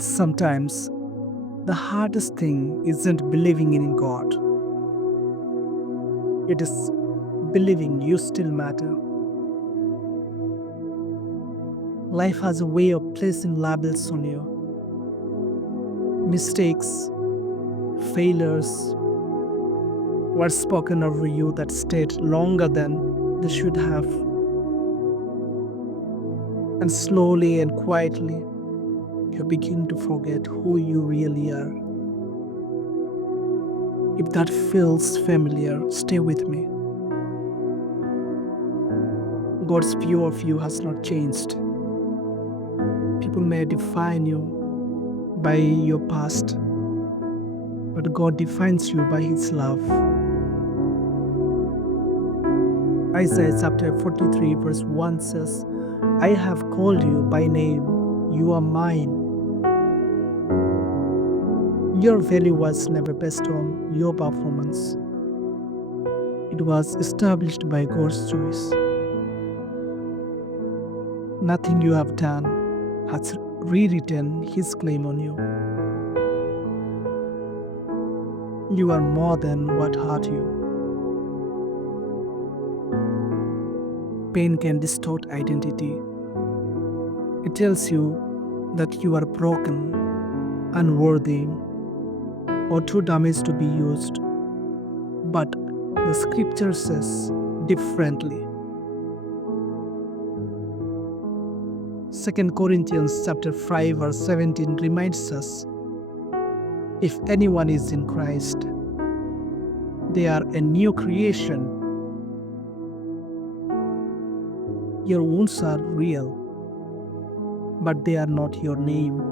Sometimes the hardest thing isn't believing in God, it is believing you still matter. Life has a way of placing labels on you. Mistakes, failures, words spoken over you that stayed longer than they should have. And slowly and quietly, you begin to forget who you really are. If that feels familiar, stay with me. God's view of you has not changed. People may define you by your past, but God defines you by His love. Isaiah chapter 43, verse 1 says, I have called you by name, you are mine. Your value was never based on your performance, it was established by God's choice. Nothing you have done has rewritten His claim on you. You are more than what hurt you. Pain can distort identity. It tells you that you are broken, unworthy, or too damaged to be used. But the scripture says differently. 2 Corinthians chapter 5 verse 17 reminds us, if anyone is in Christ, they are a new creation. Your wounds are real, but they are not your name.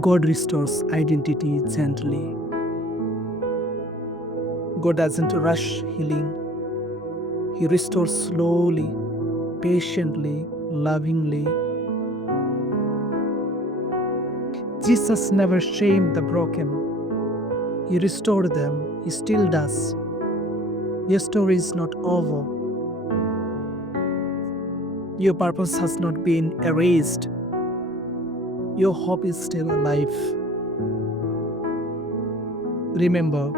God restores identity gently. God doesn't rush healing. He restores slowly, patiently, lovingly. Jesus never shamed the broken. He restored them. He still does. Your story is not over. Your purpose has not been erased. Your hope is still alive. Remember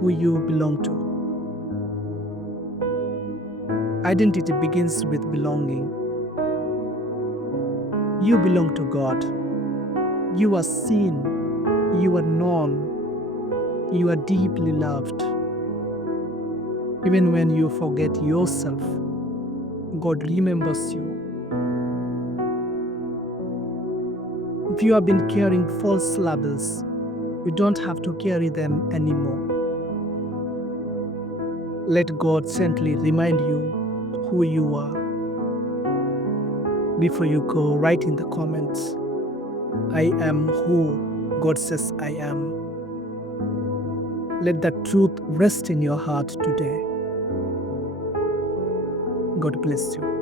who you belong to. Identity begins with belonging. You belong to God. You are seen. You are known. You are deeply loved. Even when you forget yourself, God remembers you. If you have been carrying false labels, you don't have to carry them anymore. Let God gently remind you who you are. Before you go, write in the comments, I am who God says I am. Let that truth rest in your heart today. God bless you.